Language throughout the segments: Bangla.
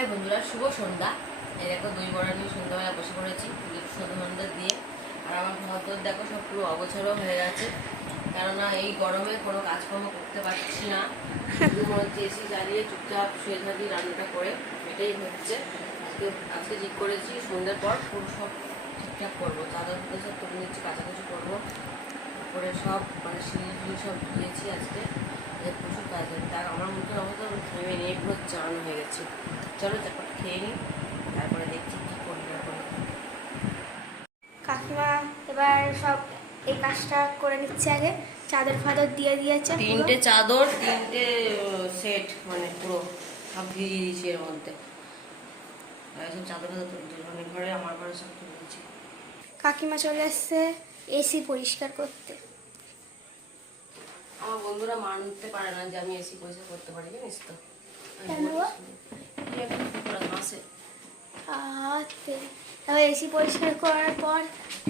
হ্যাঁ বন্ধুরা, শুভ সন্ধ্যা। এই দেখো, দই বড়া নিয়ে সন্ধ্যাবেলা বসে পড়েছি সন্ধ্যা দিয়ে। আর আমার ঘর দেখো, সব পুরো অগোছালো হয়ে গেছে। কেননা এই গরমে কোনো কাজকর্ম করতে পারছি না। হচ্ছে এসি জ্বালিয়ে চুপচাপ শুয়ে থাকি, রান্নাটা করে, এটাই হচ্ছে। আজকে আজকে ঠিক করেছি, সন্ধ্যের পর পুরো সব ঠিকঠাক করব। চাদর সব তুলে নিচ্ছি কাছাকাছি করব। করে সব মানে সিঁড়ি সব ধুয়েছি আজকে যে প্রচুর কাজ আছে তার আমার মুখের অবস্থা আমি থেমে নিয়ে পুরো চান হয়ে গেছে চলো চারপাটা খেয়ে নিই তারপরে দেখছি কী করি না করি। কাকিমা এবার সব এই কাজটা করে নিচ্ছে আগে চাদর ফাদর দিয়ে দিয়েছে তিনটে চাদর তিনটে সেট মানে পুরো সব ভিজিয়ে দিয়েছি এর মধ্যে। এসব চাদর ফাদর দুজনের ঘরে আমার ঘরে সব তুলে দিয়েছি। কাকিমা চলে এসছে এসি পরিষ্কার করতে। আমার বন্ধুরা মানতে পারে না যে আমি এসি পরিষ্কার করতে পারি জানিস তো? তারপর এসি পরিষ্কার করার পর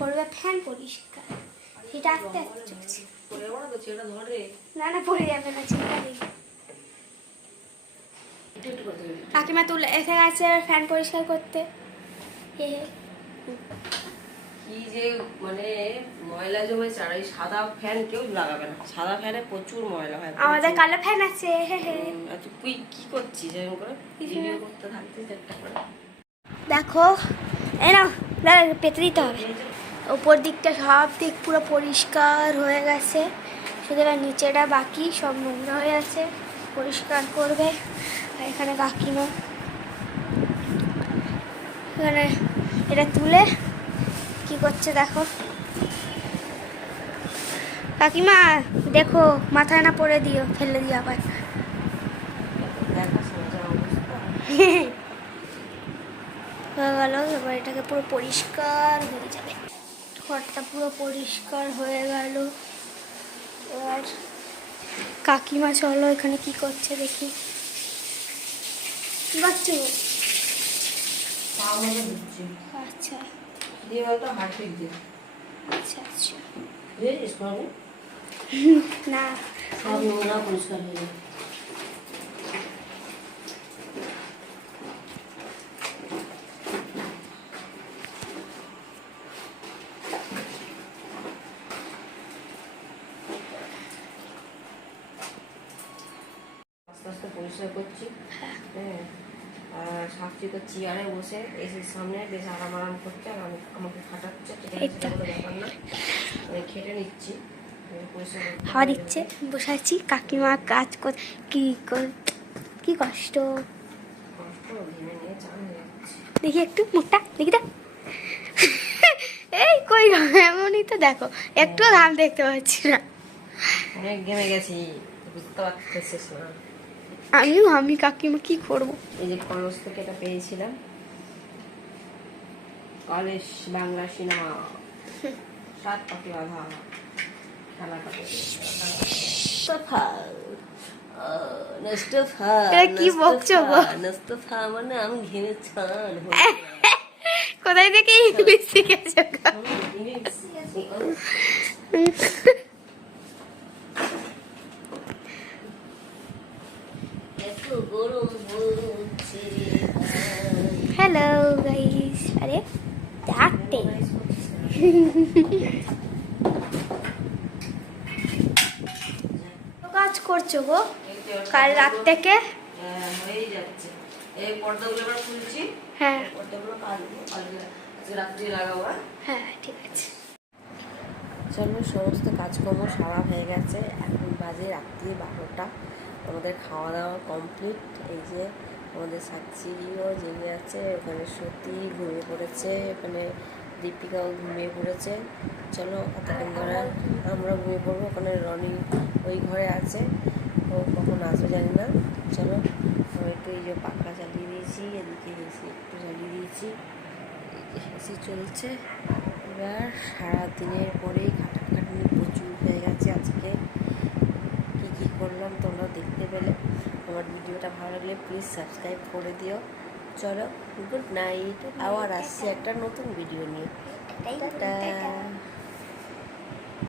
করবে ফ্যান পরিষ্কার। সেটা আস্তে না না পড়ে যাবে না চিন্তা নেই কাকিমা তুলে এসে গেছে ফ্যান পরিষ্কার করতে। হে হে। কি যে মানে ময়লা আর এই সাদা ফ্যান কেউ লাগাবে না। সাদা ফ্যানে প্রচুর ময়লা হয় আমাদের কালো ফ্যান আছে। আচ্ছা তুই কি করছিস এরকম করে? ভিডিও করতে থাকতিস একটা করে। দেখো এই দাঁড়া পেতে দিতে হবে। ওপর দিকটা সব দিক পুরো পরিষ্কার হয়ে গেছে। শুধু এবার নিচেটা বাকি সব নোংরা হয়ে আছে। পরিষ্কার করবে। আর এখানে কাকিমা এখানে এটা তুলে কি করছে দেখো। কাকিমা দেখো মাথায় না পড়ে দিও ফেলে দিও আবার। হয়ে গেল এবার এটাকে পুরো পরিষ্কার হয়ে যাবে। ঘরটা পুরো পরিষ্কার হয়ে গেল। এবার কাকিমা চলো এখানে কি করছে দেখি। কি করছ? আচ্ছা। দিয়ে বলতো ঠিক দিয়ে আচ্ছা আচ্ছা। না। সব নোংরা পরিষ্কার হয়ে যাবে। আস্তে আস্তে পরিষ্কার করছি। হ্যাঁ। আর সাক্ষী তো চেয়ারে বসে এসির সামনে বেশ আরাম আরাম করছে আর আমাকে খাটাচ্ছে ব্যাপার না। আমি খেটে নিচ্ছি। হাওয়া দিচ্ছে বসে আছি। কাকিমা কাজ কর কি কর- কি কষ্ট? দেখি একটু মুখটা দেখি তো। এই কই এমনই তো দেখো। একটু ঘাম দেখতে পাচ্ছি না। অনেক ঘেমে গেছি বুঝতে পারতেছিস না। আমিও আমি কাকিমা কি করব? এই যে খরচ থেকে এটা পেয়েছিলাম। কলেজ বাংলা সিনেমা সাত পাখি বাধা খেলা কি বকছো গো? মানে আমি ঘেমে ছান কোথায় থেকে ইংলিশ শিখেছো গো? এত গরম হচ্ছে হ্যালো গাইস আরে চারটে কাজ করছ গো কাল রাত থেকে হ্যাঁ, যাচ্ছে এই পর্দাগুলো এবার খুলছি হ্যাঁ। পর্দাগুলো রাত্রি লাগাবো? হ্যাঁ ঠিক আছে। চলো সমস্ত কাজকর্ম সারা হয়ে গেছে। এখন বাজে রাত্রি বারোটা। আমাদের খাওয়া দাওয়া কমপ্লিট এই যে আমাদের সাক্ষীও জেগে আছে, ওখানে সত্যি ঘুমিয়ে পড়েছে এখানে দীপিকাও ঘুমিয়ে পড়েছে। চলো এতক্ষণ ধরে আমরা ঘুমিয়ে পড়ব, ওখানে রনি ওই ঘরে আছে, ও কখন আসবে জানি না। চলো আমি একটু এই যে পাখা চালিয়ে দিয়েছি, এদিকে এসি একটু চালিয়ে দিয়েছি এসি চলছে। এবার সারাদিনের পরেই খাটাখাটনি প্রচুর হয়ে গেছে আজকে। করলাম তোমরা দেখতে পেলে। আমার ভিডিওটা ভালো লাগলে প্লিজ সাবস্ক্রাইব করে দিও। চলো গুড নাইট আবার আসছি একটা নতুন ভিডিও নিয়ে। টাটা।